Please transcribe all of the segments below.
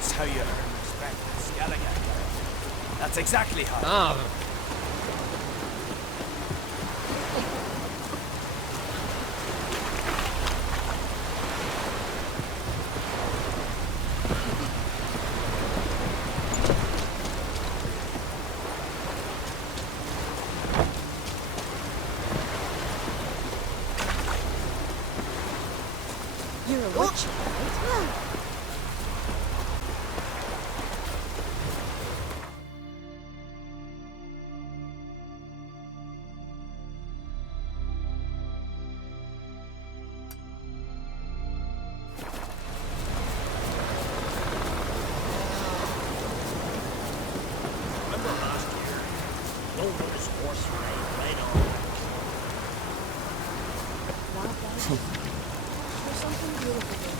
That's how you earn respect in Skellige. That's exactly how. Ah, You're a witch, right? Remember last year? Nobody's horse right on. Not bad. There's something beautiful there.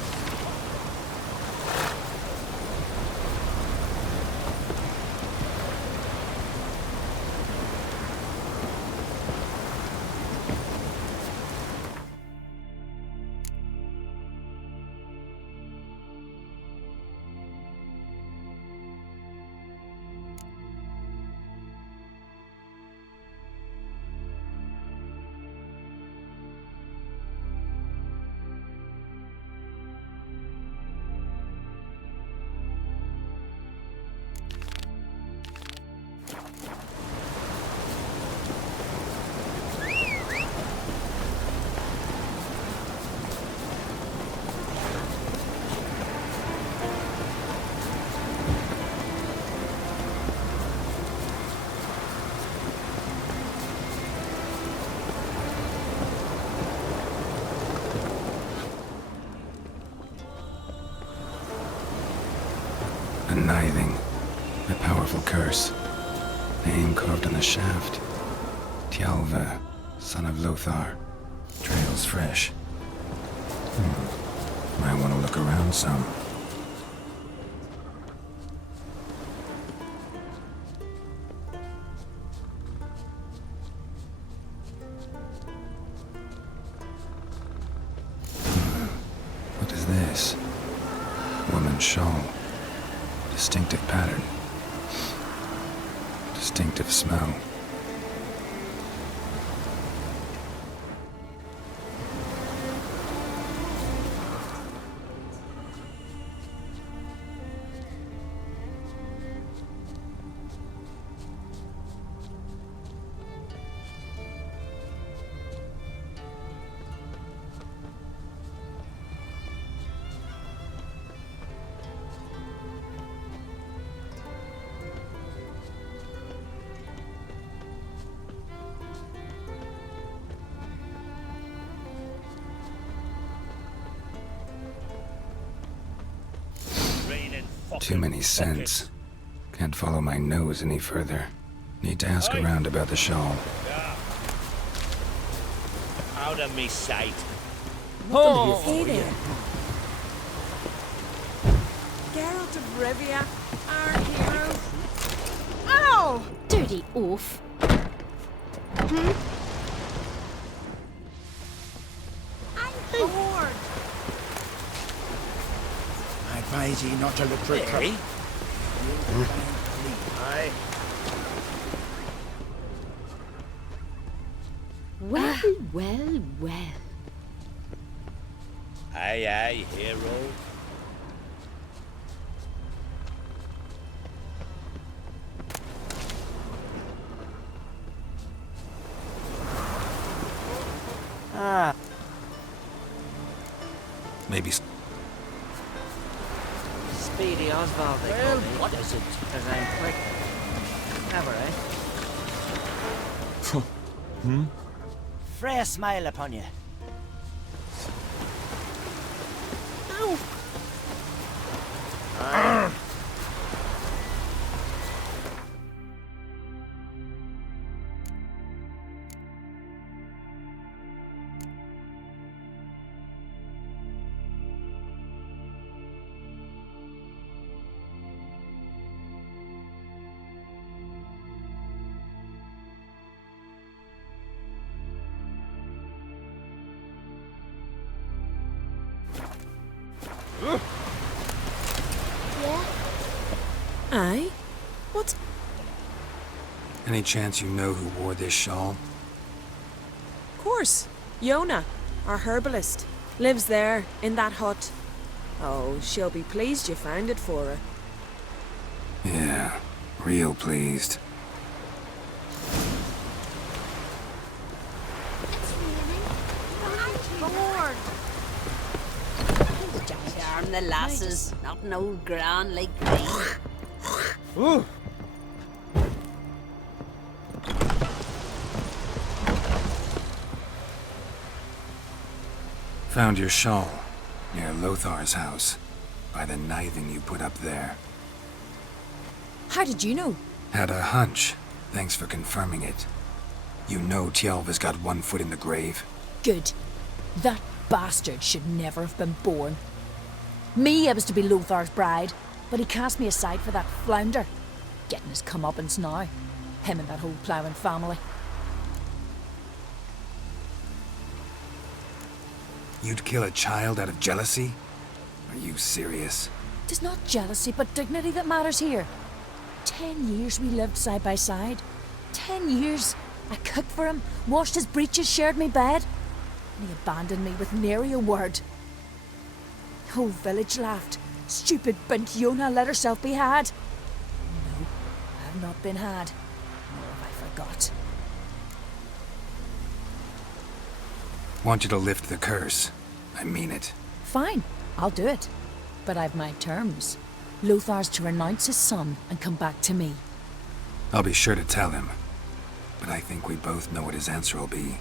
A nithing. A powerful curse. Name carved on the shaft. Tjalve, son of Lothar. Trails fresh. Might want to look around some. What is this? Woman's shawl. Distinctive pattern. Distinctive smell. Too many scents. Can't follow my nose any further. Need to ask around about the shawl. Out of me sight. oh, Hey there. Geralt of Rivia, our hero. Ow! Dirty oaf. I'm bored. I advise ye not to look for a tree. Aye. Well, well, well. Aye, aye, hero. Maybe. Speedy Oswald, they Well, call me. what is it? Because I'm quick. Clever, eh? Frey a smile upon you. Aye. Yeah? Aye? What? Any chance you know who wore this shawl? Course. Yona, our herbalist, lives there, in that hut. Oh, she'll be pleased you found it for her. Yeah, real pleased. Charm the lasses, not an old gran like me. Ooh. Found your shawl near Lothar's house, by the knithing you put up there. How did you know? Had a hunch. Thanks for confirming it. You know Tjalva's got one foot in the grave. Good. That bastard should never have been born. Me, I was to be Lothar's bride, but he cast me aside for that flounder. Getting his comeuppance now. Him and that whole ploughing family. You'd kill a child out of jealousy? Are you serious? Tis not jealousy, but dignity that matters here. 10 years we lived side by side. 10 years. I cooked for him, washed his breeches, shared me bed. And he abandoned me with nary a word. The whole village laughed. Stupid bint Yona let herself be had. No, I have not been had. Nor have I forgot. Want you to lift the curse. I mean it. Fine, I'll do it. But I've my terms. Lothar's to renounce his son and come back to me. I'll be sure to tell him. But I think we both know what his answer will be.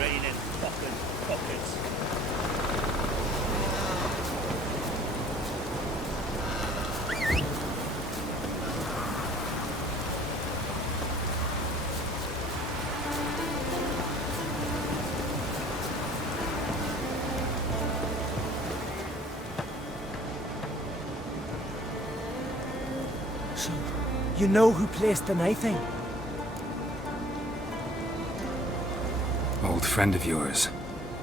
Raining fucking buckets. So, you know who placed the knifing? Old friend of yours,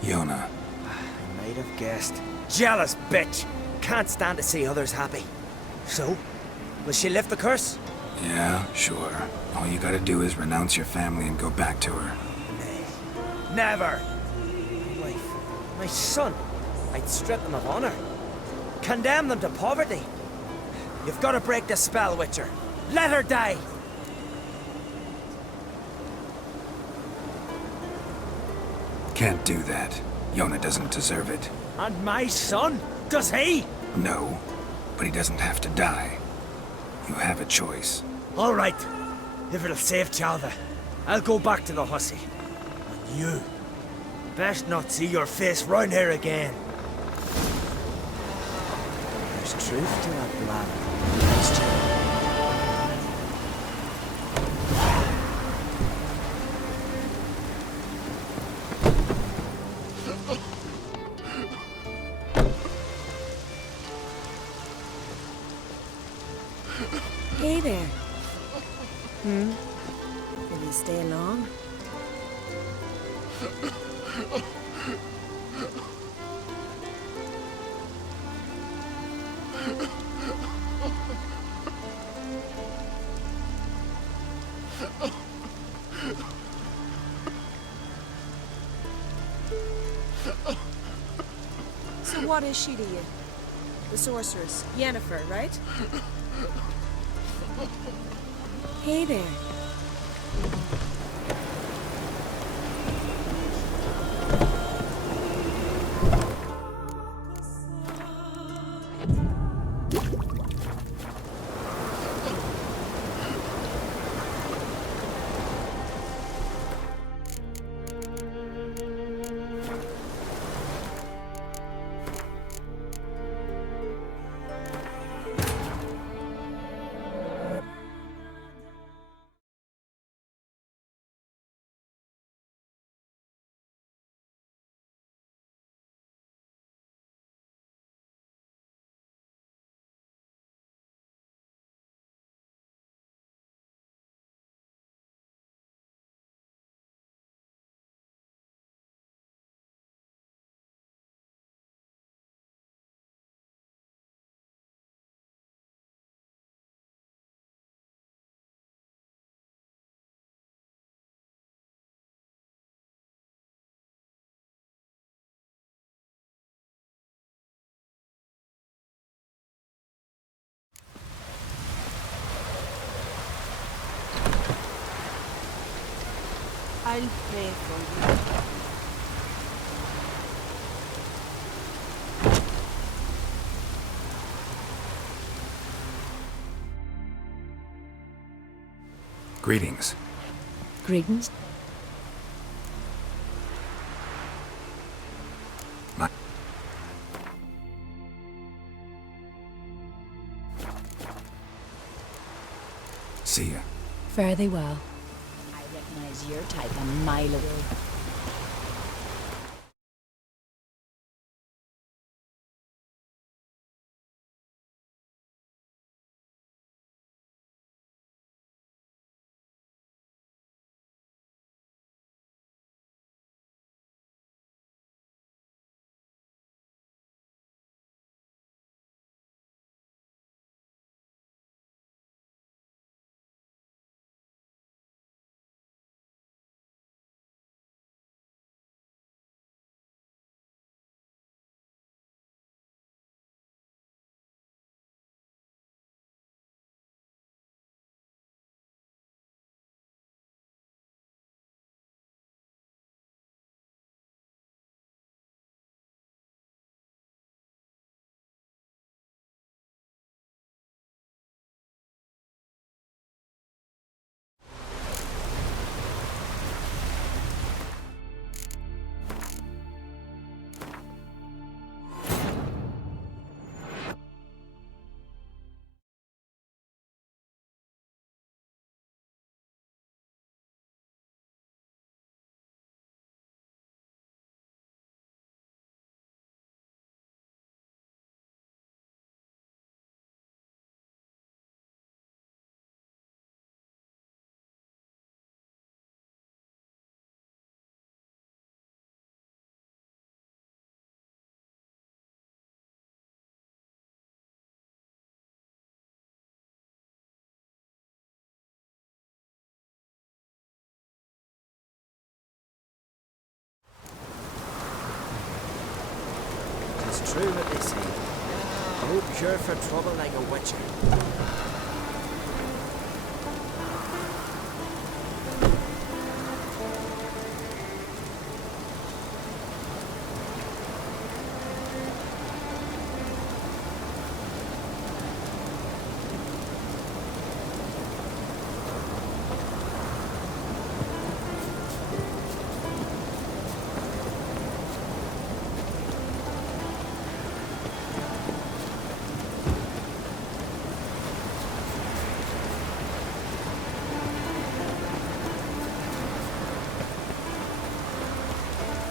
Yona. I might have guessed. Jealous bitch! Can't stand to see others happy. So, will she lift the curse? Yeah, sure. All you gotta do is renounce your family and go back to her. Nay. Never! My wife, my son. I'd strip them of honor. Condemn them to poverty. You've got to break the spell, Witcher. Let her die! Can't do that. Yona doesn't deserve it. And my son? Does he? No, but he doesn't have to die. You have a choice. All right. If it'll save Tjalva, I'll go back to the hussy. And you, best not see your face round here again. There's truth to that blather. Hey there. Will you stay long? So what is she to you? The sorceress, Yennefer, right? Hey there. I'll pray for you. Greetings. Greetings. My See ya. Fare thee well. I recognize your type a mile away. It's true what they say. No cure for trouble like a witcher.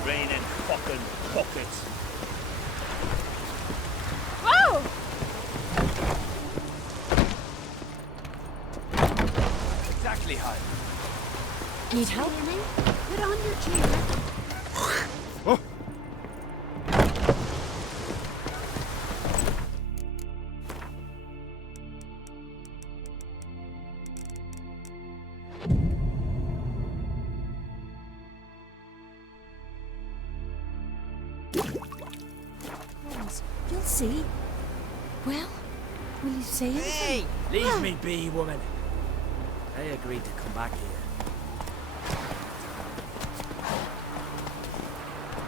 Raining fucking buckets. Exactly how. Need help? Put on your chair. You'll see. Well, will you say anything? Hey! Leave me be, woman. I agreed to come back here.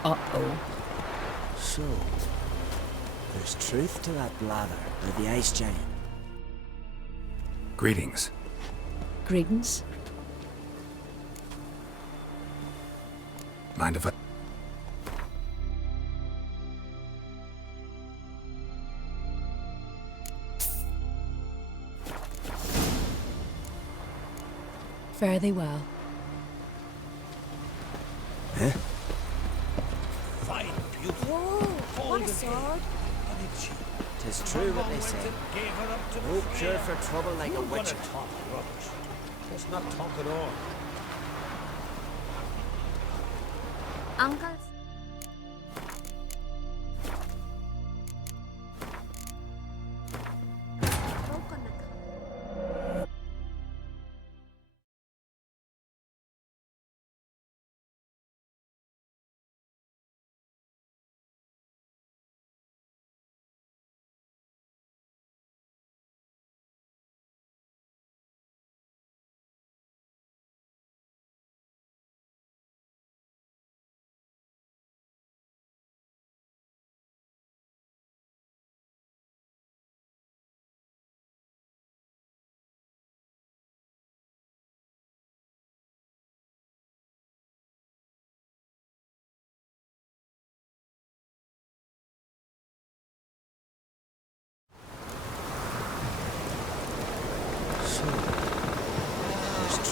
Uh-oh. So, there's truth to that blather with the ice giant. Greetings. Greetings. Mind if I... Fare thee well. Huh? Fine, beautiful. Whoa, what a sword. Tis true what they say. Gave her up to No the cure fair. for trouble like a You're gonna witcher. talk rubbish. Just not talk at all. Uncle,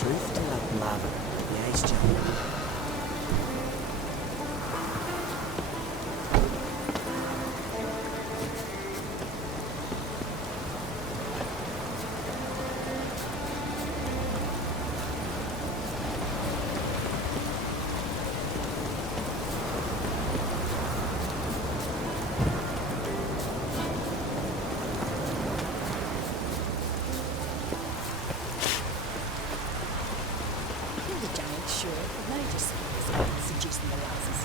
truth to that palaver with the ice giant. Kill the giant, sure, but now just seducing the lasses.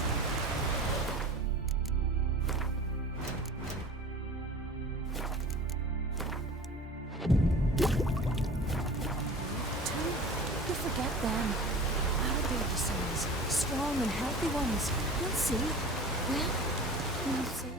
Too, you forget them. Our baby sons, strong and healthy ones. You'll see. Well, you'll see.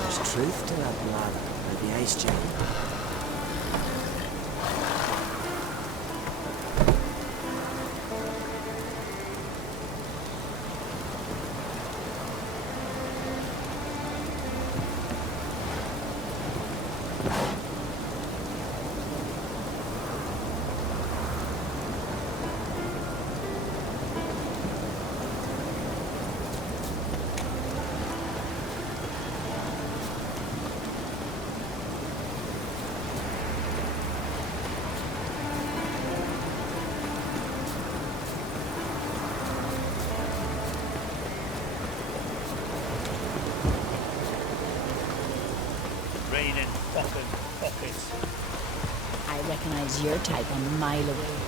There's truth to that palaver with the ice giant. Raining fucking buckets. I recognize your type a mile away.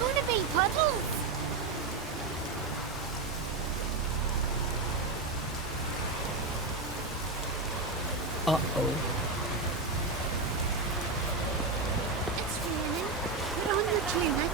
Gonna be puddles. Uh-oh. It's raining. Put on your tunic.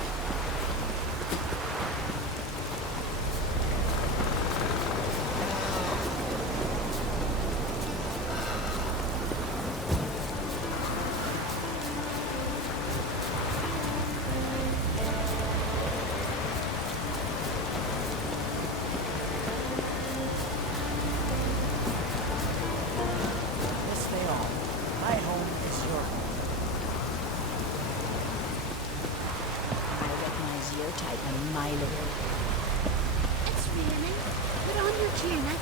This they all. My home is your home. I recognize your type a mile away. It's raining. Put on your tunic.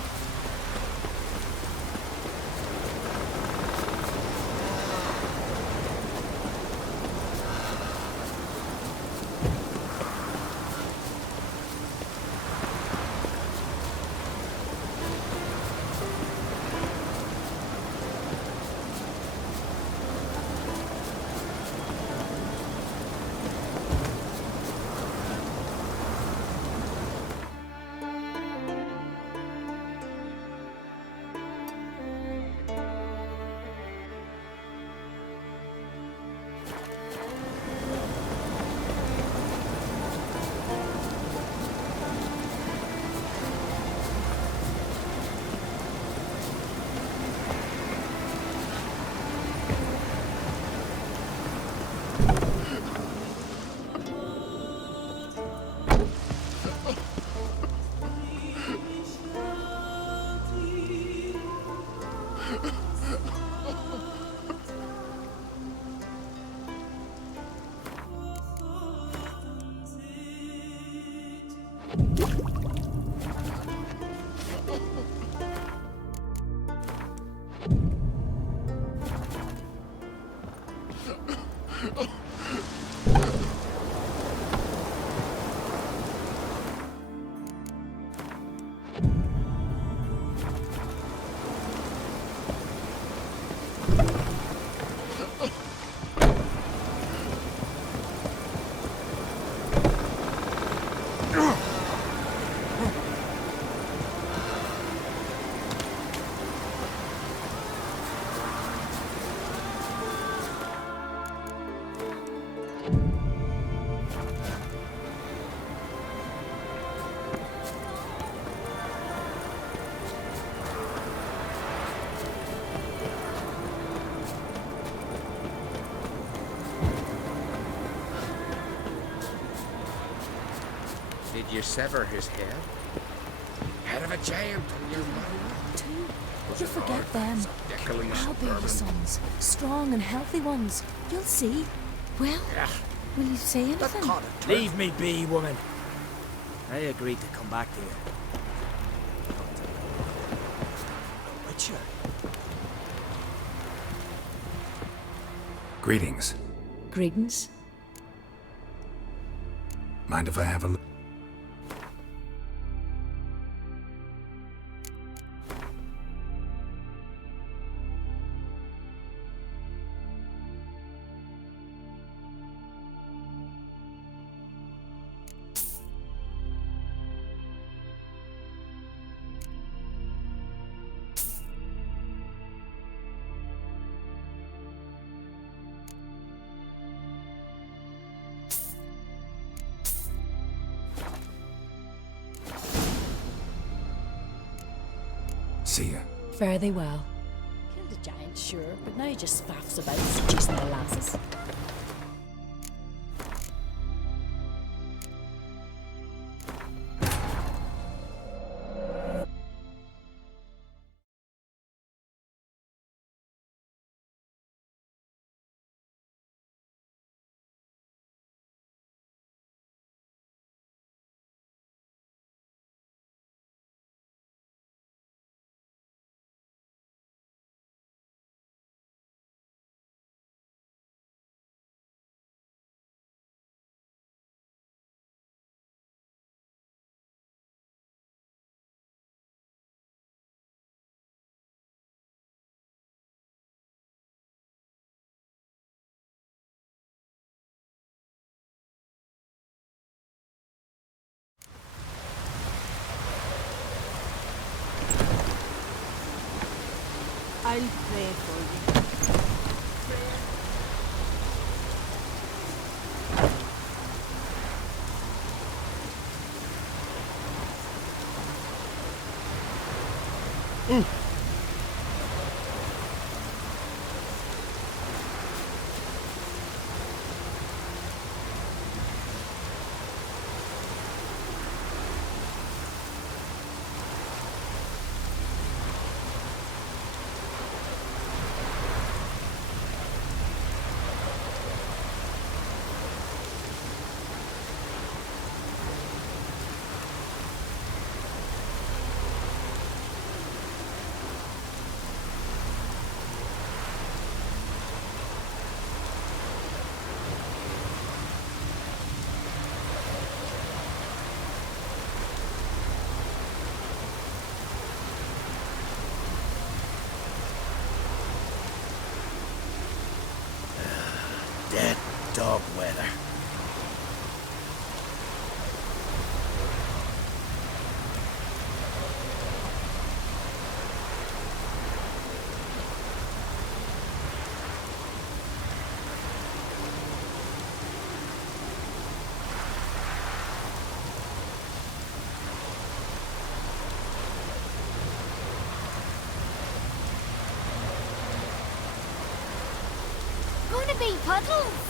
Did you sever his head? Head of a giant on your mind. Too. You forget them. Ridiculous I'll be your sons. Strong and healthy ones. You'll see. Well, Yeah, will you say that anything? caught it. Leave me be, woman. I agreed to come back to you. The Witcher. Greetings. Greetings. Mind if I have a look? See ya. Fare thee well. Killed a giant, sure, but now he just faffs about seducing the lasses. I'll pray for you. Dead dog weather. Gonna be puddles.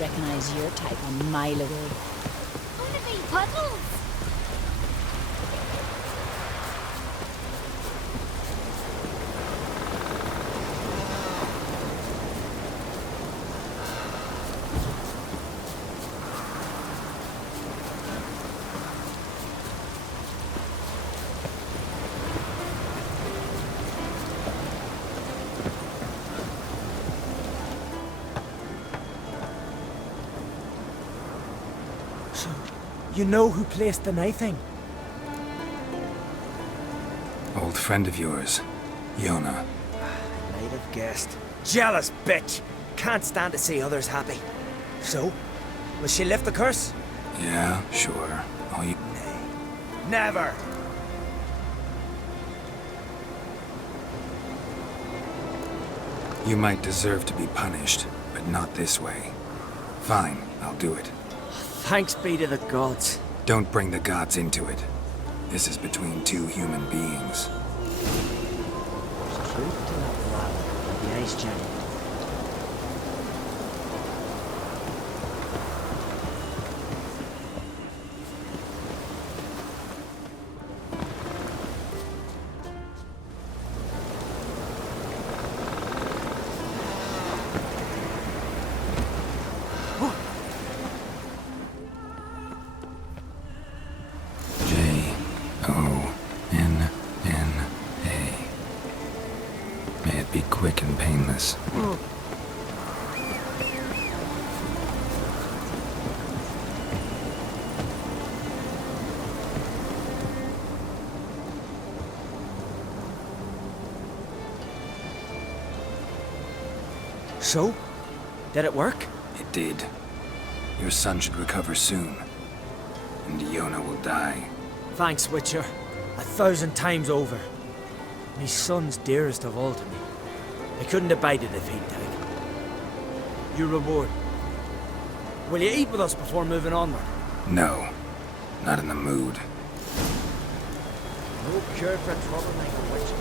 recognize your type a mile away. Gonna be Puddles. So, you know who placed the knifing? Old friend of yours, Yona. Might have guessed. Jealous bitch! Can't stand to see others happy. So, will she lift the curse? Yeah, sure. All you... Nay. Never! You might deserve to be punished, but not this way. Fine, I'll do it. Thanks be to the gods. Don't bring the gods into it. This is between two human beings. There's truth to that flower of the ice giant. May it be quick and painless. So? Did it work? It did. Your son should recover soon. And Yona will die. Thanks, Witcher. 1,000 times over. My son's dearest of all to me. I couldn't abide it if he'd died. Your reward. Will you eat with us before moving onward? No. Not in the mood. No cure for trouble like a witch.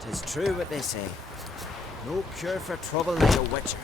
'Tis true what they say. No cure for trouble like a witcher.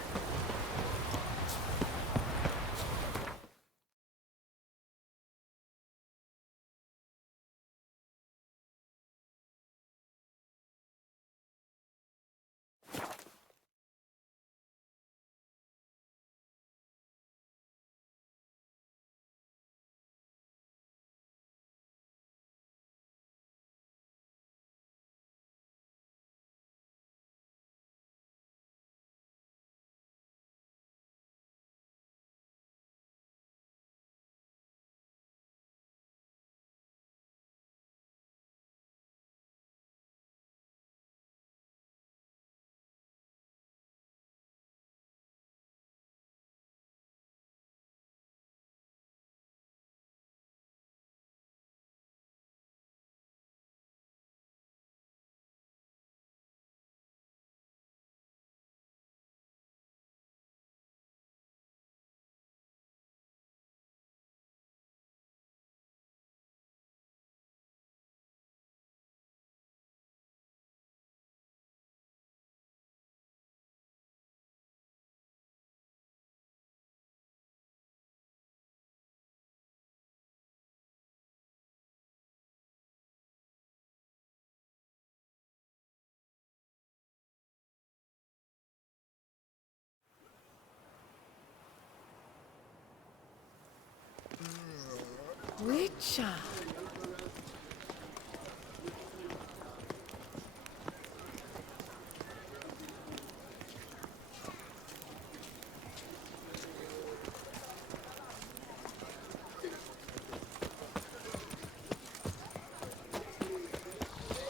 Witcher.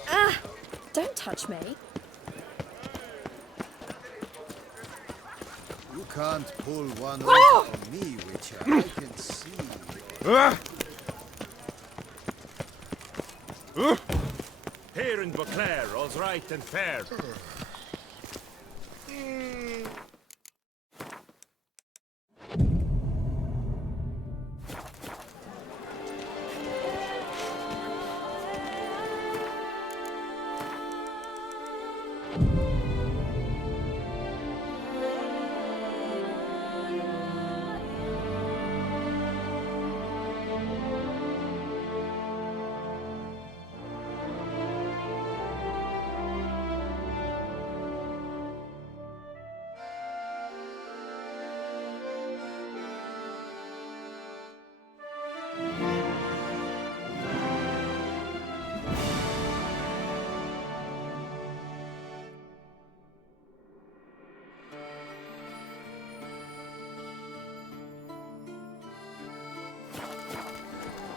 Ah! Don't touch me. You can't pull one over on me, Witcher. I can see. Here in Beauclair, all's right and fair.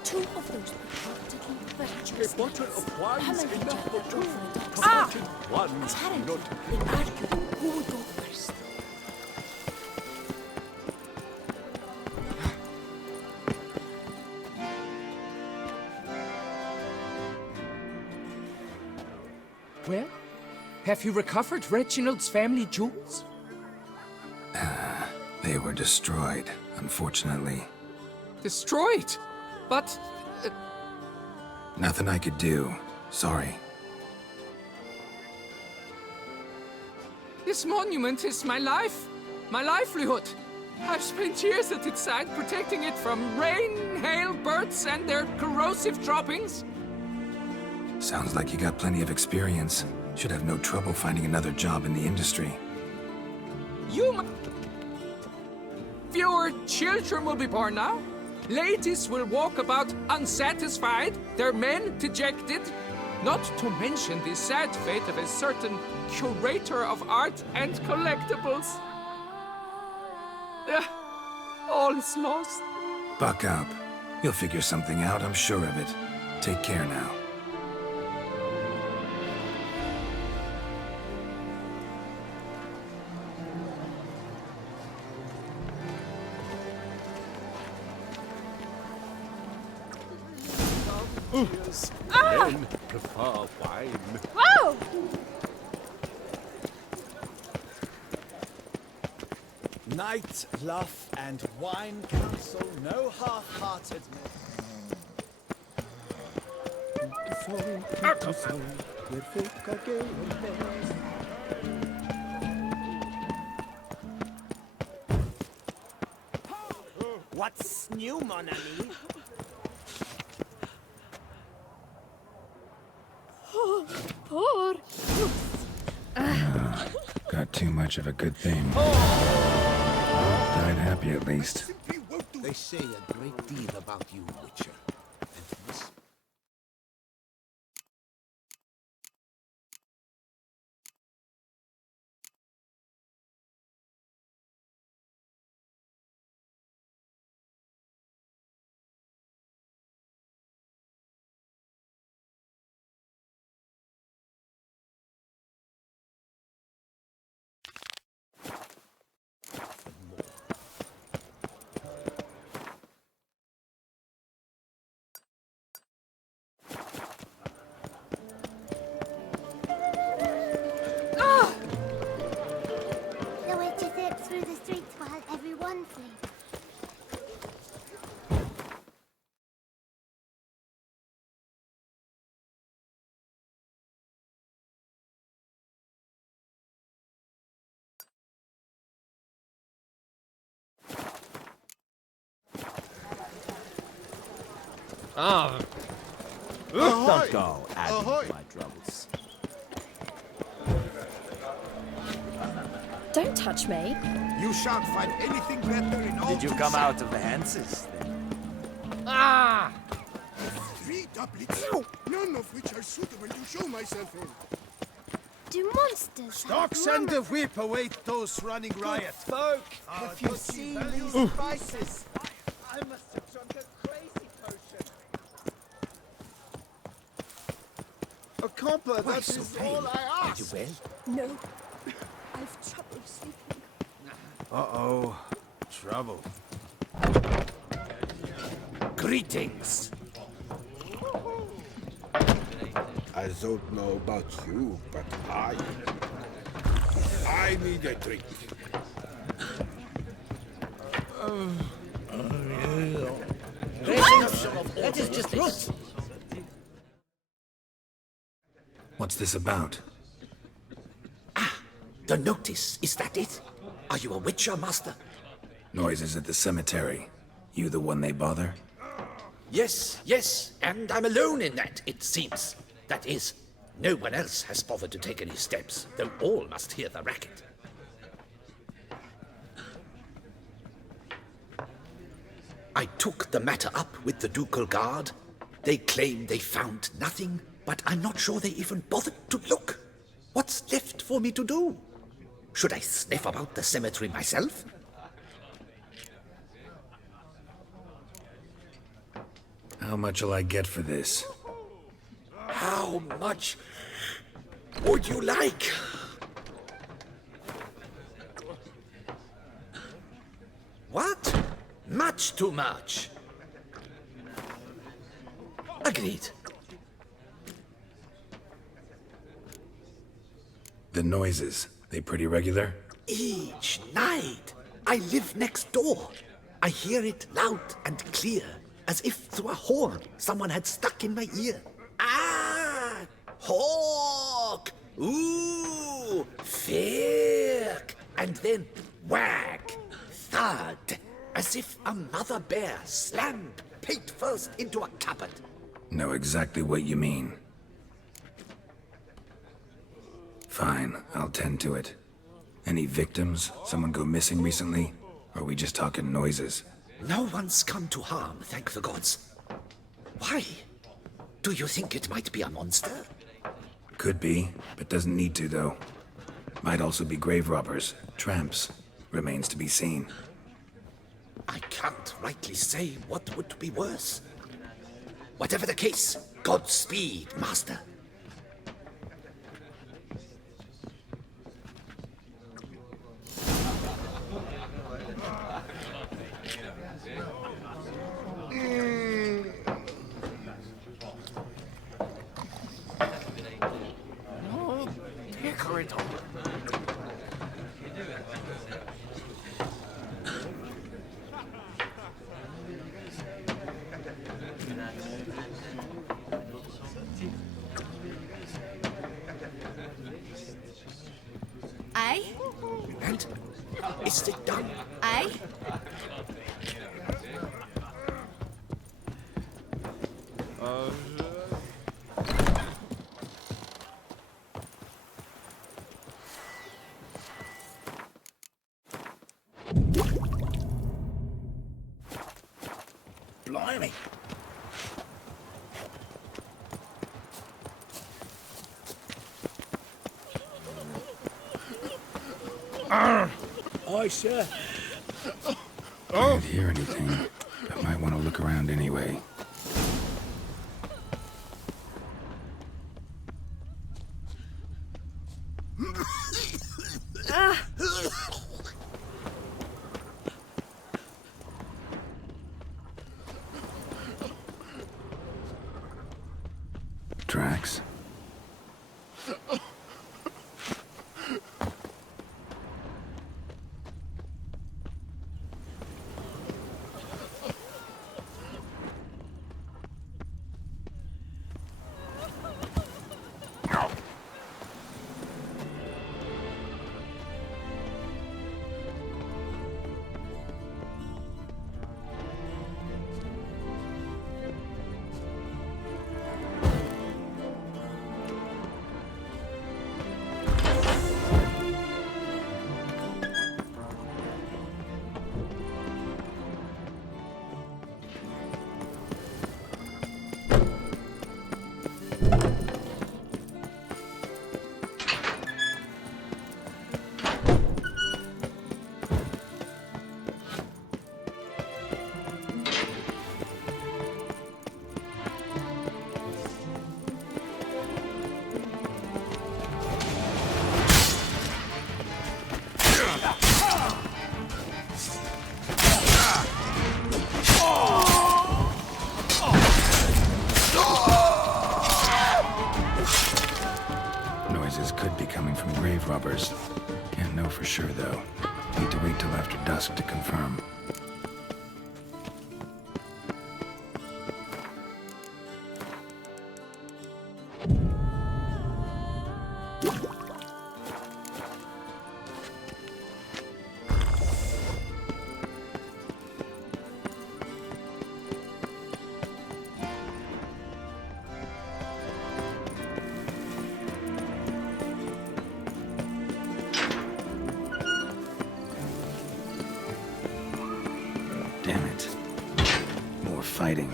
Two of those practically virtuous A bottle of wine How is many enough did for two. Ah! One, Apparently, not they argued who would go first. well? Have you recovered Reginald's family jewels? They were destroyed, unfortunately. Destroyed? But... Nothing I could do. Sorry. This monument is my life. My livelihood. I've spent years at its side protecting it from rain, hail, birds, and their corrosive droppings. Sounds like you got plenty of experience. Should have no trouble finding another job in the industry. Fewer children will be born now. Ladies will walk about unsatisfied, their men dejected. Not to mention the sad fate of a certain curator of art and collectibles. All is lost. Buck up. You'll figure something out, I'm sure of it. Take care now. Men prefer wine. Whoa! Night, luff, and wine counsel no half-hearted What's new, mon ami? Poor. Got too much of a good thing. Died happy at least. They say a great deal about you, Witcher. And this... The witcher zips through the streets while everyone sleeps. Don't go adding to my troubles. Don't touch me. You shan't find anything better in all Did you come out of the Hanses, then? Three doublets, none of which are suitable to show myself in. Do monsters Stocks have and the whip await those running riot. Folk, have you seen these prices? I must have drunk a crazy potion. A copper, that is all I ask. Well? No. I've trouble sleeping. Uh-oh. Trouble. Greetings. I don't know about you, but I need a drink. That is just it. What's this about? The notice, is that it? Are you a witcher, master? Noises at the cemetery. You the one they bother? Yes, yes, and I'm alone in that, it seems. That is, no one else has bothered to take any steps, though all must hear the racket. I took the matter up with the Ducal Guard. They claim they found nothing, but I'm not sure they even bothered to look. What's left for me to do? Should I sniff about the cemetery myself? How much will I get for this? How much would you like? What? Much too much. Agreed. The noises, they pretty regular? Each night. I live next door. I hear it loud and clear, as if through a horn someone had stuck in my ear. Ah! Hawk! Ooh! Firk! And then whack! Thud! As if a mother bear slammed pate first into a cupboard. Know exactly what you mean. Fine, I'll tend to it. Any victims? Someone go missing recently? Or are we just talking noises? No one's come to harm, thank the gods. Why? Do you think it might be a monster? Could be, but doesn't need to, though. Might also be grave robbers, tramps. Remains to be seen. I can't rightly say what would be worse. Whatever the case, Godspeed, Master. No, pecorino. Aye? And is it done? Aye? Blimey. Aye, sir. Can't hear anything, but might want to look around anyway. Tracks? Noises could be coming from grave robbers. Can't know for sure, though. Need to wait till after dusk to confirm. Damn it. More fighting.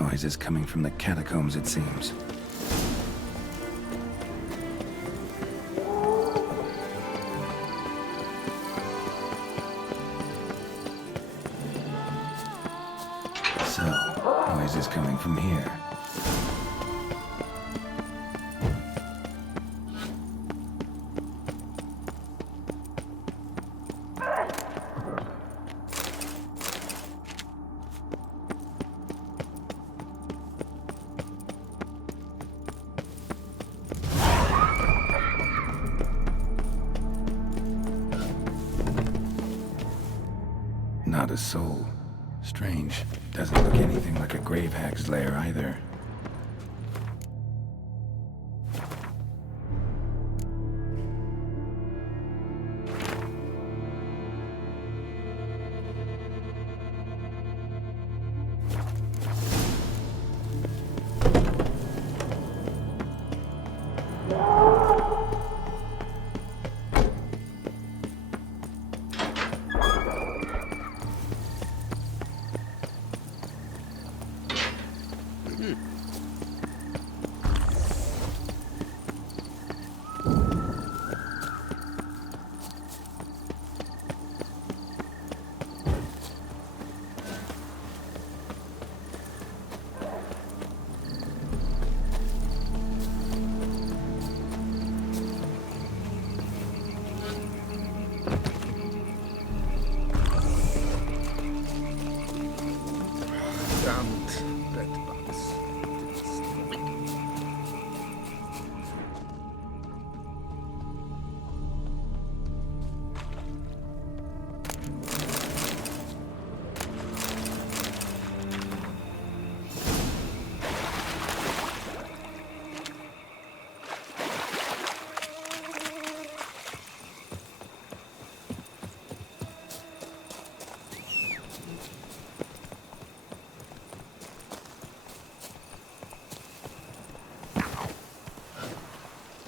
Noises coming from the catacombs, it seems. So, noises coming from here. Not a soul. Strange. Doesn't look anything like a grave hag's lair either.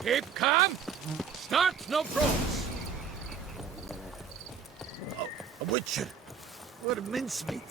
Keep calm. Start no brawls. Oh, a witcher. What a mincemeat.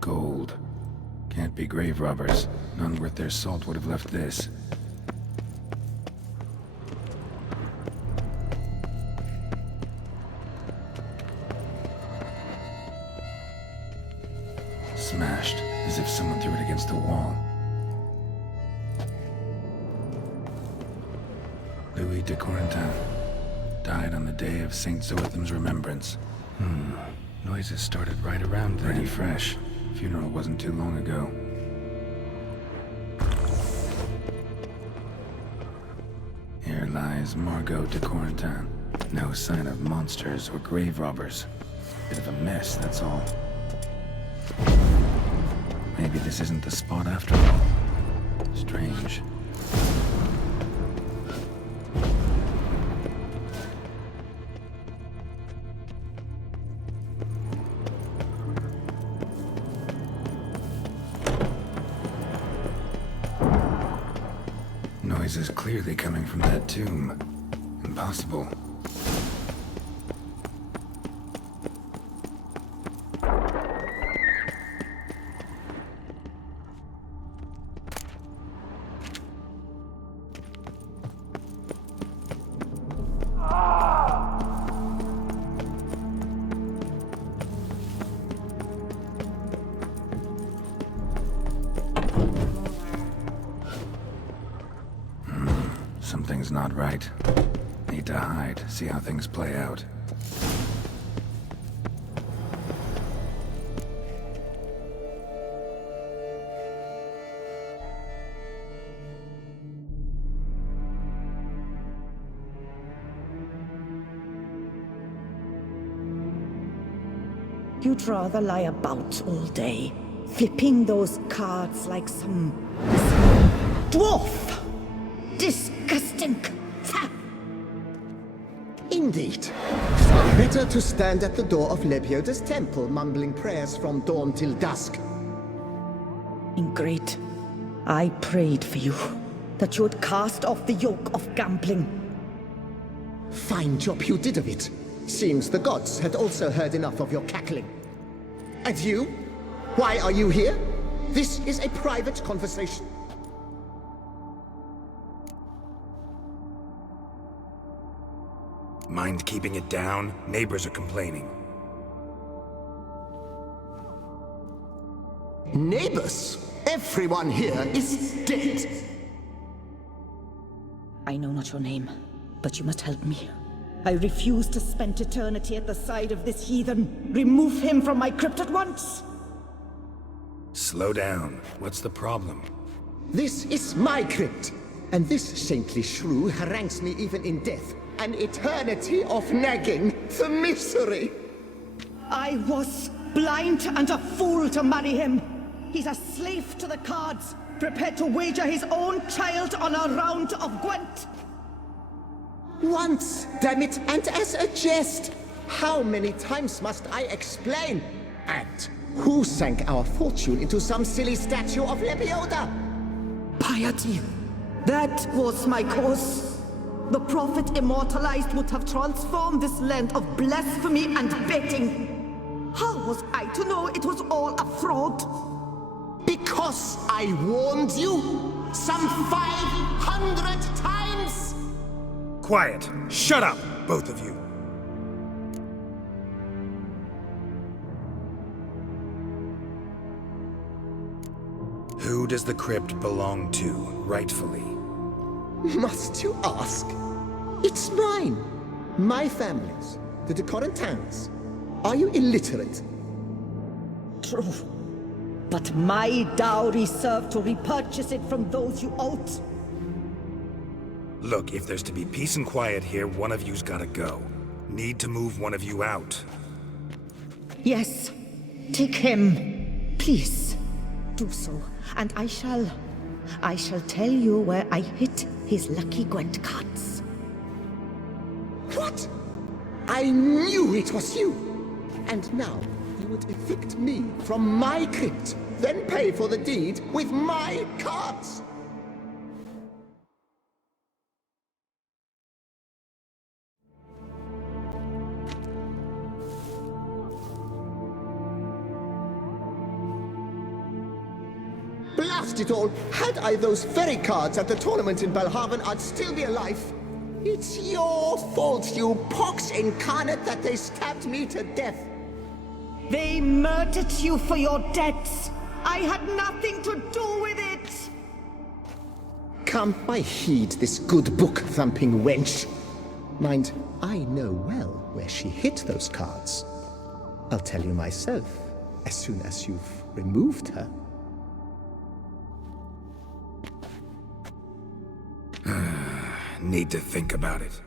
Gold. Can't be grave robbers. None worth their salt would have left this. Smashed, as if someone threw it against the wall. Louis de Corentin. Died on the day of St. Zoetham's remembrance. Noises started right around then. Pretty fresh. Funeral wasn't too long ago. Here lies Margot de Corentin. No sign of monsters or grave robbers. Bit of a mess, that's all. Maybe this isn't the spot after all. Strange. Noise is clearly coming from that tomb. Impossible. Something's not right. Need to hide, see how things play out. You'd rather lie about all day, flipping those cards like some dwarf. Disgusting. Indeed. Far better to stand at the door of Lebioda's temple, mumbling prayers from dawn till dusk. Ingrid, I prayed for you, that you would cast off the yoke of gambling. Fine job you did of it. Seems the gods had also heard enough of your cackling. And you? Why are you here? This is a private conversation. Mind keeping it down? Neighbors are complaining. Neighbors? Everyone here is dead. I know not your name, but you must help me. I refuse to spend eternity at the side of this heathen. Remove him from my crypt at once! Slow down. What's the problem? This is my crypt, and this saintly shrew harangues me even in death. An eternity of nagging, the misery! I was blind and a fool to marry him. He's a slave to the cards, prepared to wager his own child on a round of Gwent. Once, damn it, and as a jest! How many times must I explain? And who sank our fortune into some silly statue of Lebioda? Piety. That was my cause. The prophet immortalized would have transformed this land of blasphemy and betting. How was I to know it was all a fraud? Because I warned you some 500 times! Quiet! Shut up, both of you! Who does the crypt belong to, rightfully? Must you ask? It's mine. My family's. The de Corentins. Are you illiterate? True. But my dowry served to repurchase it from those you owed. Look, if there's to be peace and quiet here, one of you's gotta go. Need to move one of you out. Yes. Take him. Please. Do so. And I shall tell you where I hid his lucky Gwent cards. What? I knew it was you! And now you would evict me from my crypt, then pay for the deed with my cards! Blast it all! Had I those very cards at the tournament in Belhaven, I'd still be alive. It's your fault, you pox incarnate, that they stabbed me to death. They murdered you for your debts. I had nothing to do with it. Come, I heed this good book-thumping wench. Mind, I know well where she hid those cards. I'll tell you myself, as soon as you've removed her. Need to think about it.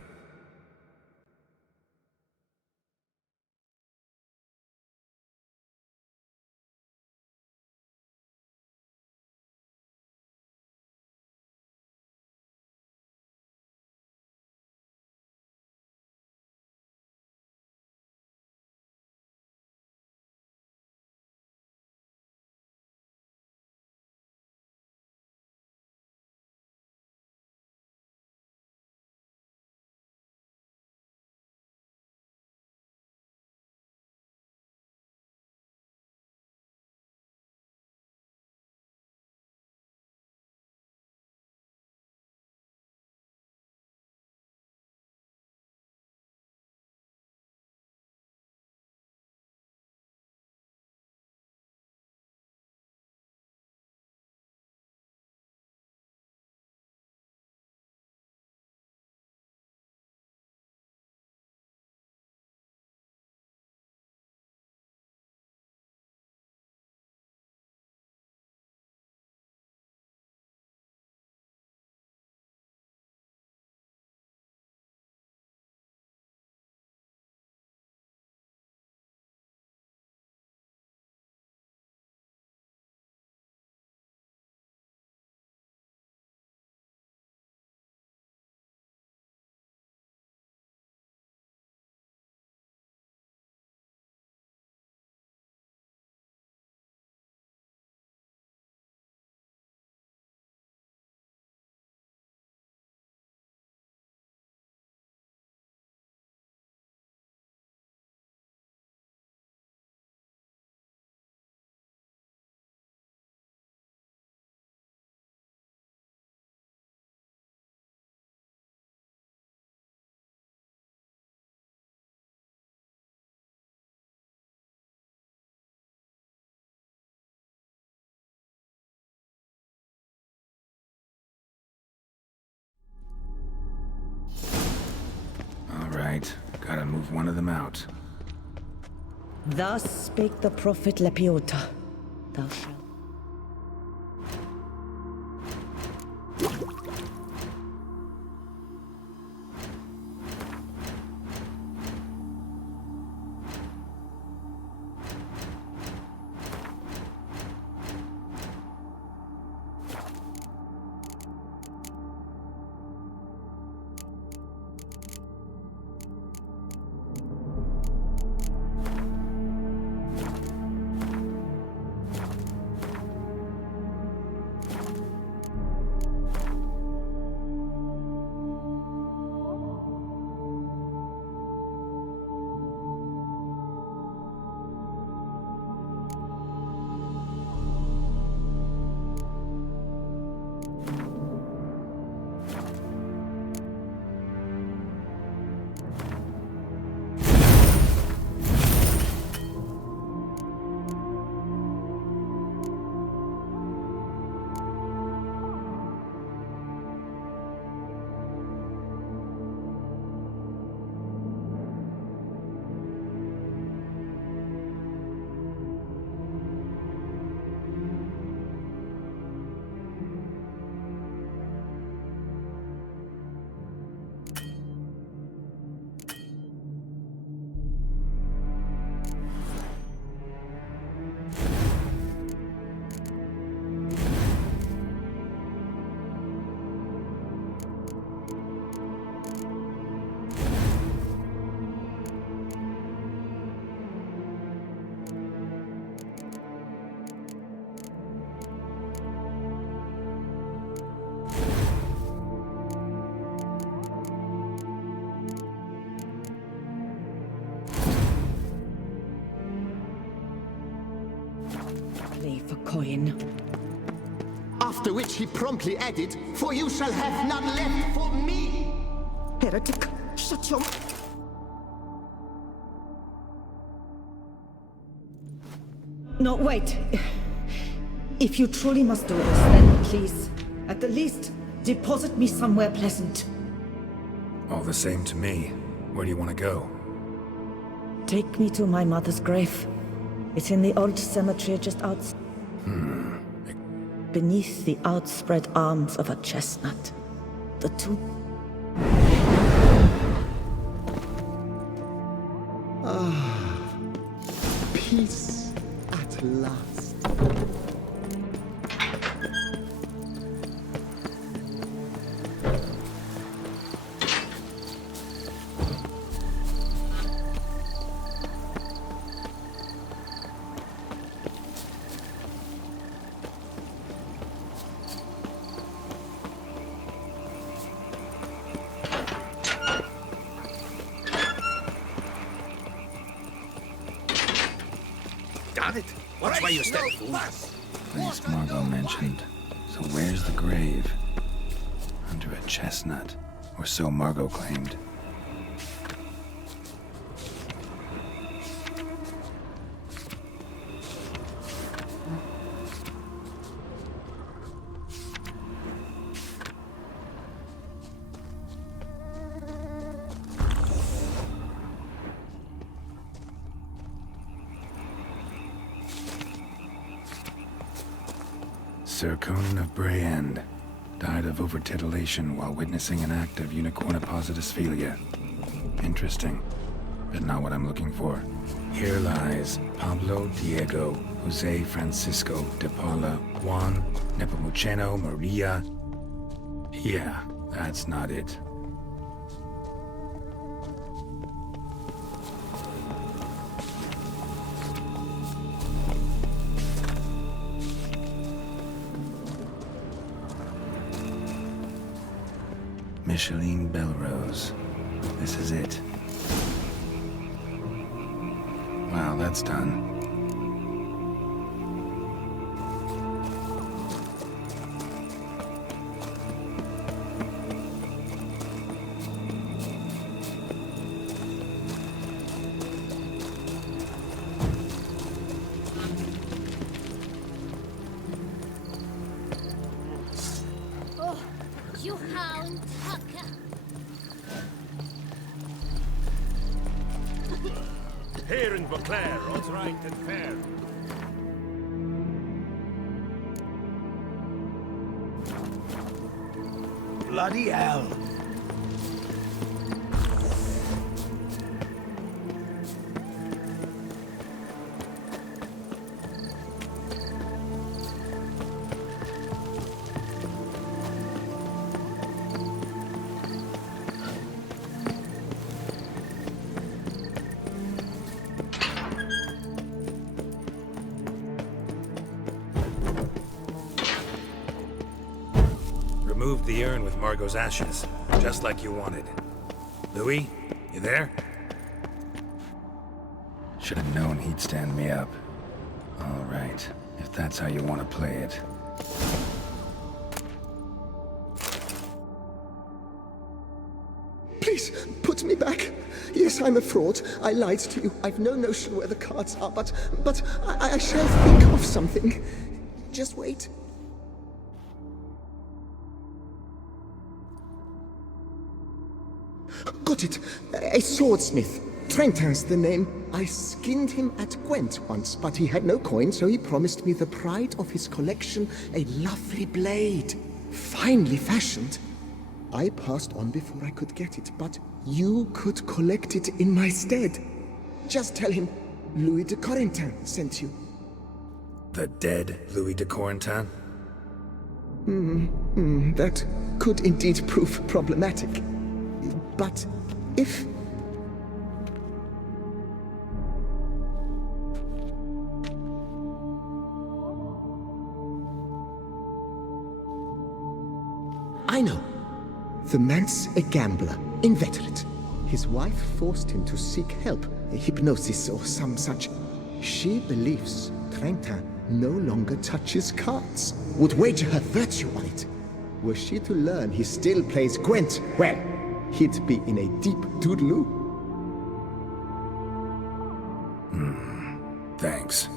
right. Gotta move one of them out. Thus spake the prophet Lepiota. Thou shalt. Play for coin. After which he promptly added, "For you shall have none left for me." Heretic, shut your... No, wait. If you truly must do this, then please, at the least, deposit me somewhere pleasant. All the same to me. Where do you want to go? Take me to my mother's grave. It's in the old cemetery just outside. Beneath the outspread arms of a chestnut. The two... Peace at last. Damn it! Watch where you step, fool. Place Margot mentioned. So where's the grave? Under a chestnut. Or so Margot claimed. Sir Conan of Brayend died of overtitillation while witnessing an act of unicornipositusphilia. Interesting, but not what I'm looking for. Here lies Pablo Diego Jose Francisco de Paula Juan Nepomuceno Maria. Yeah, that's not it. Micheline Belrose. This is it. Wow, that's done. Oh, you hound, Tucker. here in Beauclair, all's right and fair. Bloody hell. Removed the urn with Margot's ashes, just like you wanted. Louis, you there? Should have known he'd stand me up. All right, if that's how you want to play it. Please, put me back. Yes, I'm a fraud. I lied to you. I've no notion where the cards are, but I shall think of something. Just wait. Got it. A swordsmith. Trentin's the name. I skinned him at Gwent once, but he had no coin, so he promised me the pride of his collection, a lovely blade. Finely fashioned. I passed on before I could get it, but you could collect it in my stead. Just tell him Louis de Corentin sent you. The dead Louis de Corentin? That could indeed prove problematic. But if... I know. The man's a gambler, inveterate. His wife forced him to seek help, hypnosis or some such. She believes Trentin no longer touches cards, would wager her virtue on it. Were she to learn he still plays Gwent, well, he'd be in a deep doodaloo. Thanks.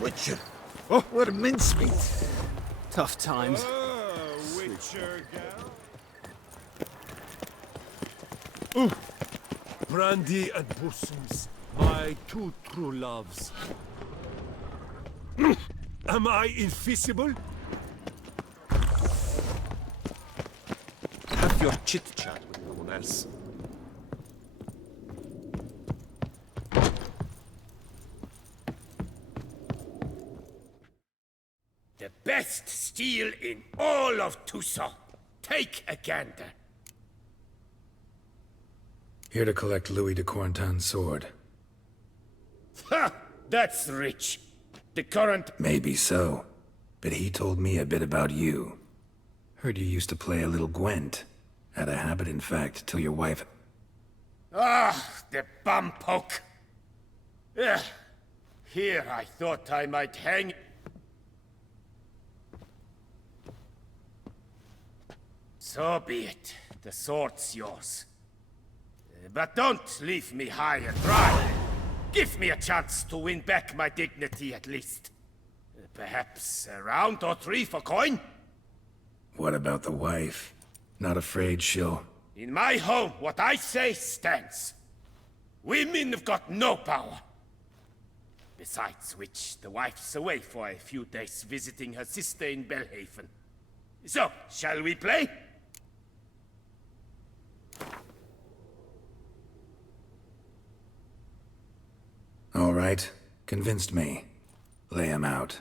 Witcher. Oh, what a mincemeat. Tough times. Witcher gal. Brandy and bosoms, my two true loves. Am I invisible? Have your chit-chat with no one else. The best steel in all of Toussaint. Take a gander. Here to collect Louis de Corentin's sword. Ha! That's rich. The current... Maybe so, but he told me a bit about you. Heard you used to play a little Gwent. Had a habit, in fact, till your wife... Ah, the bum poke. Here I thought I might hang... So be it. The sword's yours. But don't leave me high and dry. Give me a chance to win back my dignity at least. Perhaps a round or three for coin? What about the wife? Not afraid she'll... In my home, what I say stands. Women have got no power. Besides which, the wife's away for a few days visiting her sister in Belhaven. So, shall we play? All right, convinced me. Lay him out.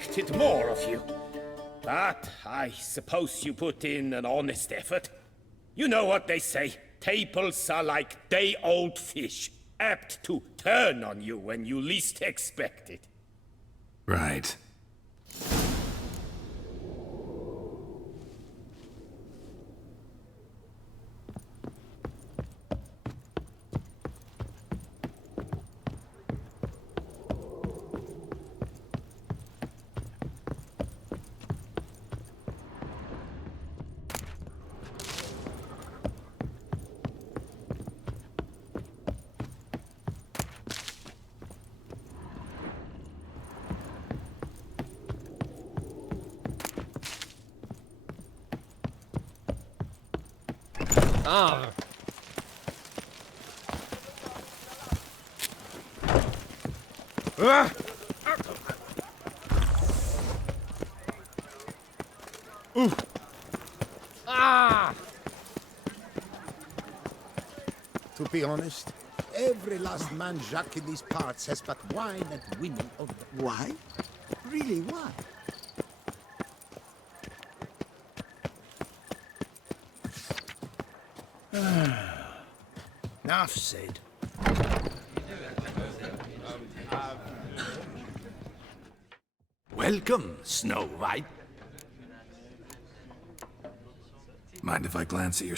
expected more of you. But I suppose you put in an honest effort. You know what they say. Tables are like day-old fish, apt to turn on you when you least expect it. Right. Ah. Ah. Oof. Ah. To be honest, every last man Jacques in these parts has but wine and women of them. Why? Really, why? Enough said. Welcome, Snow White. Mind if I glance at your...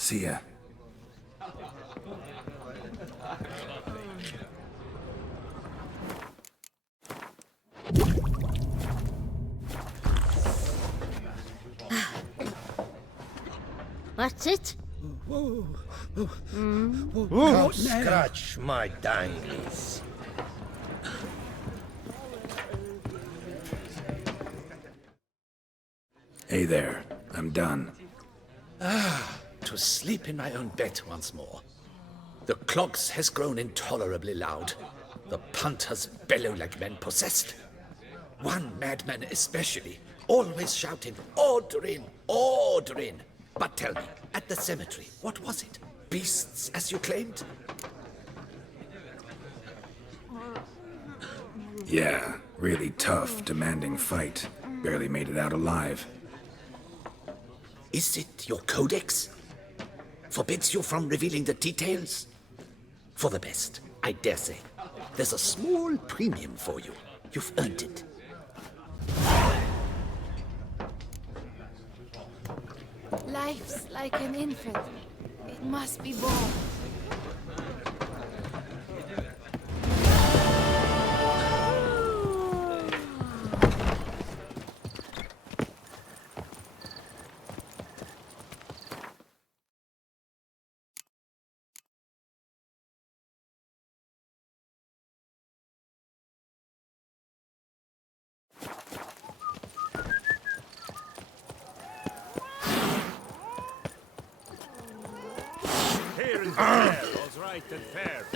See ya. That's it? Don't scratch my danglies. Hey there. I'm done. To sleep in my own bed once more. The clogs has grown intolerably loud. The punters bellow like men possessed. One madman especially, always shouting, "Order in! Order in!" But tell me, at the cemetery, what was it? Beasts, as you claimed? Yeah, really tough, demanding fight. Barely made it out alive. Is it your codex? Forbids you from revealing the details? For the best, I dare say. There's a small premium for you. You've earned it. Life's like an infant. It must be born. Here and there, all's right and fair.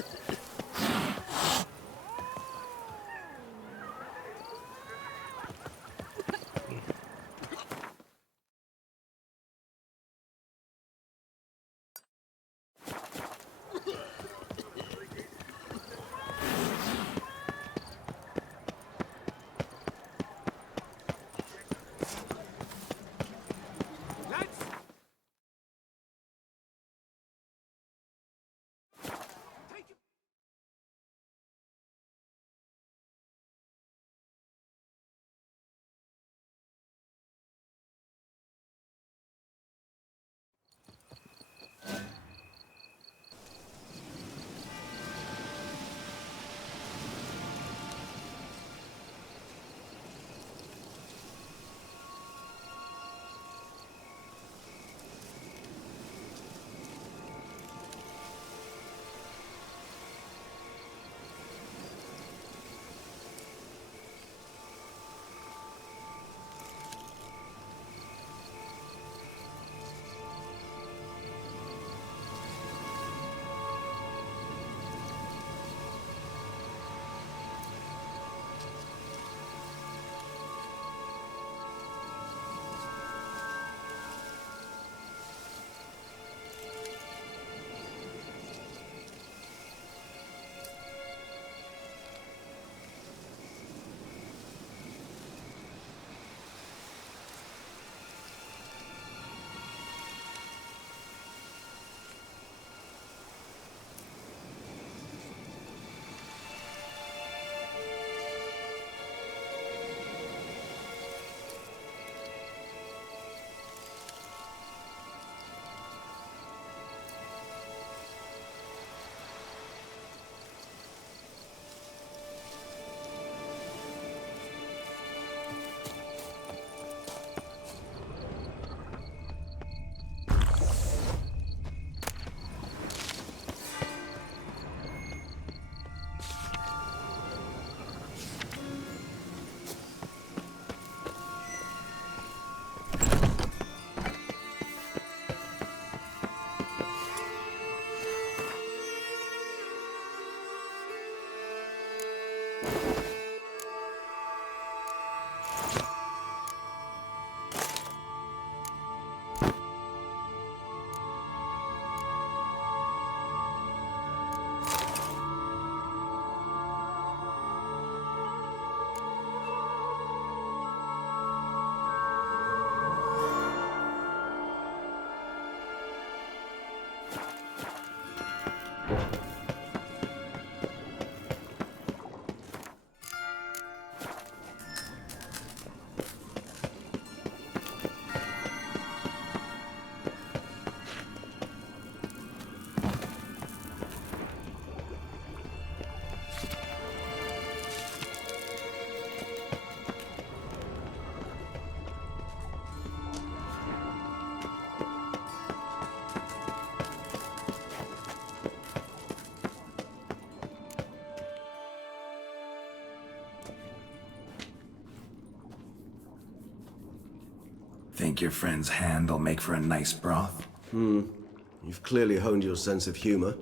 Think your friend's hand'll make for a nice broth? You've clearly honed your sense of humor.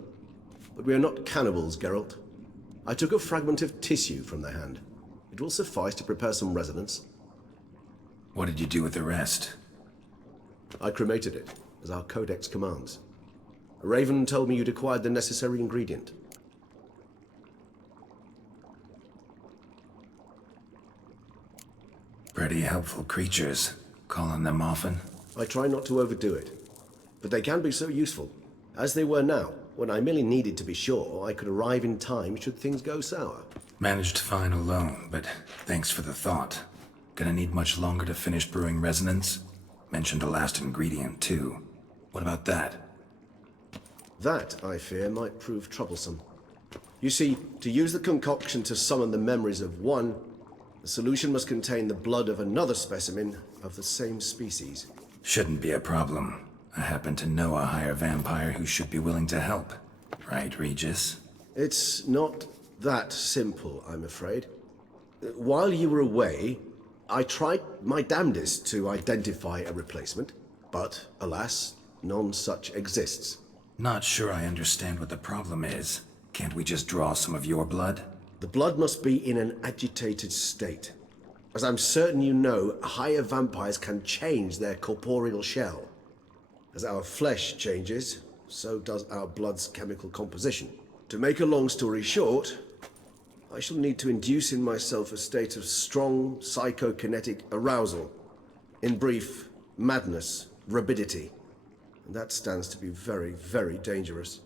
But we are not cannibals, Geralt. I took a fragment of tissue from the hand. It will suffice to prepare some resonance. What did you do with the rest? I cremated it, as our codex commands. Raven told me you'd acquired the necessary ingredient. Pretty helpful creatures. Calling them often? I try not to overdo it, but they can be so useful. As they were now, when I merely needed to be sure I could arrive in time should things go sour. Managed fine alone, but thanks for the thought. Gonna need much longer to finish brewing resonance? Mentioned a last ingredient, too. What about that? That, I fear, might prove troublesome. You see, to use the concoction to summon the memories of one, the solution must contain the blood of another specimen of the same species. Shouldn't be a problem. I happen to know a higher vampire who should be willing to help. Right, Regis? It's not that simple, I'm afraid. While you were away, I tried my damnedest to identify a replacement, but alas, none such exists. Not sure I understand what the problem is. Can't we just draw some of your blood? The blood must be in an agitated state. As I'm certain you know, higher vampires can change their corporeal shell. As our flesh changes, so does our blood's chemical composition. To make a long story short, I shall need to induce in myself a state of strong psychokinetic arousal. In brief, madness, rabidity. And that stands to be very, very dangerous.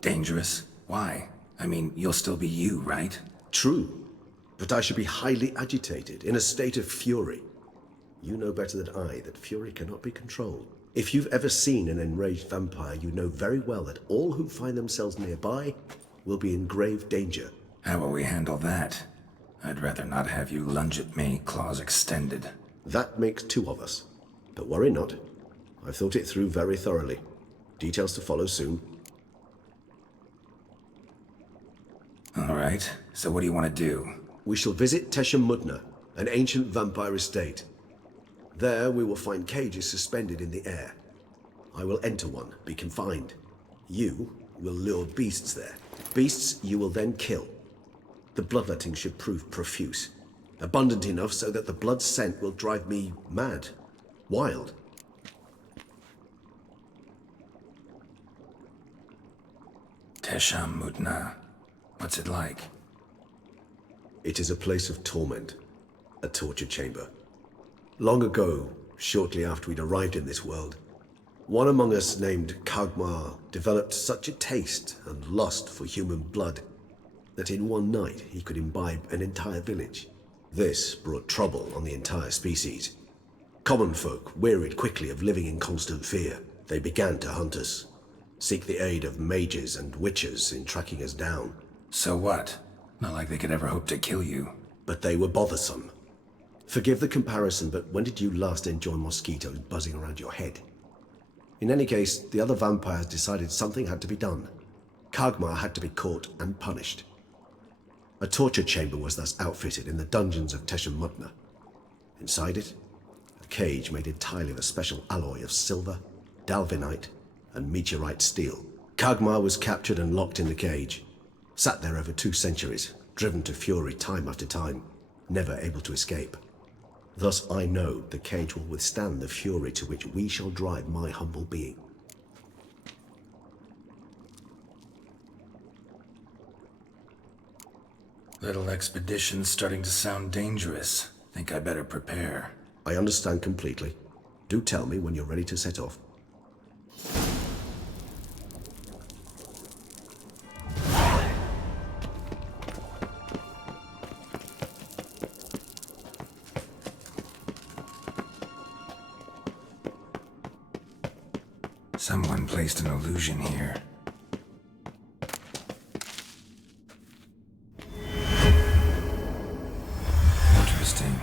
Dangerous? Why? I mean, you'll still be you, right? True, but I should be highly agitated, in a state of fury. You know better than I that fury cannot be controlled. If you've ever seen an enraged vampire, you know very well that all who find themselves nearby will be in grave danger. How will we handle that? I'd rather not have you lunge at me, claws extended. That makes two of us. But worry not. I've thought it through very thoroughly. Details to follow soon. All right, so what do you want to do? We shall visit Teshem Mudna, an ancient vampire estate. There we will find cages suspended in the air. I will enter one, be confined. You will lure beasts there. Beasts you will then kill. The bloodletting should prove profuse. Abundant enough so that the blood scent will drive me mad. Wild. Teshem Mudna. What's it like? It is a place of torment. A torture chamber. Long ago, shortly after we'd arrived in this world, one among us named Kagmar developed such a taste and lust for human blood that in one night he could imbibe an entire village. This brought trouble on the entire species. Common folk wearied quickly of living in constant fear. They began to hunt us, seek the aid of mages and witches in tracking us down. So what? Not like they could ever hope to kill you. But they were bothersome. Forgive the comparison, but when did you last enjoy mosquitoes buzzing around your head? In any case, the other vampires decided something had to be done. Kagmar had to be caught and punished. A torture chamber was thus outfitted in the dungeons of Teshem Mudna. Inside it, a cage made entirely of a special alloy of silver, dalvinite, and meteorite steel. Kagmar was captured and locked in the cage. Sat there over 2 centuries, driven to fury time after time, never able to escape. Thus I know the cage will withstand the fury to which we shall drive my humble being. Little expedition's starting to sound dangerous. Think I better prepare. I understand completely. Do tell me when you're ready to set off. Someone placed an illusion here. Interesting.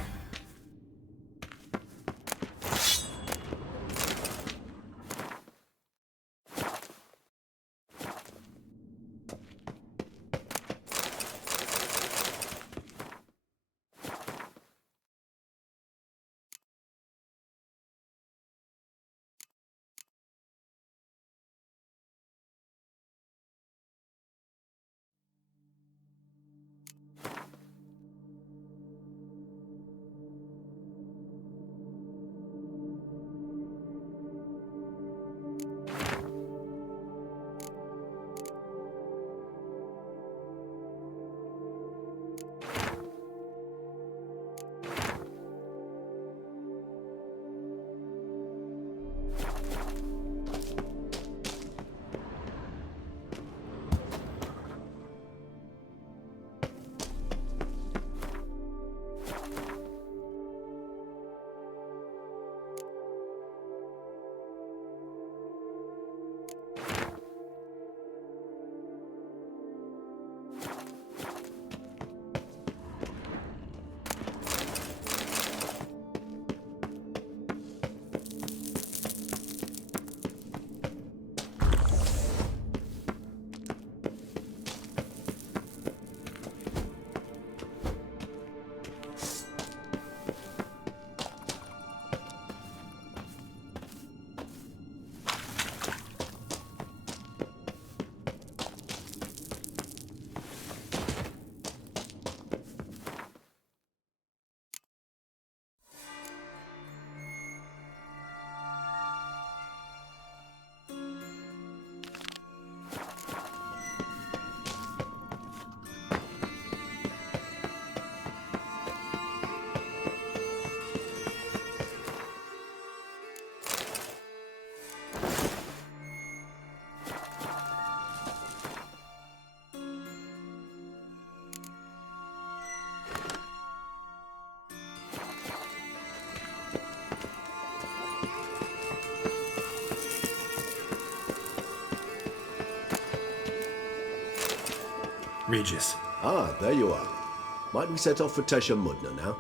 Regis. Ah, there you are. Might we set off for Tesha Mudna now?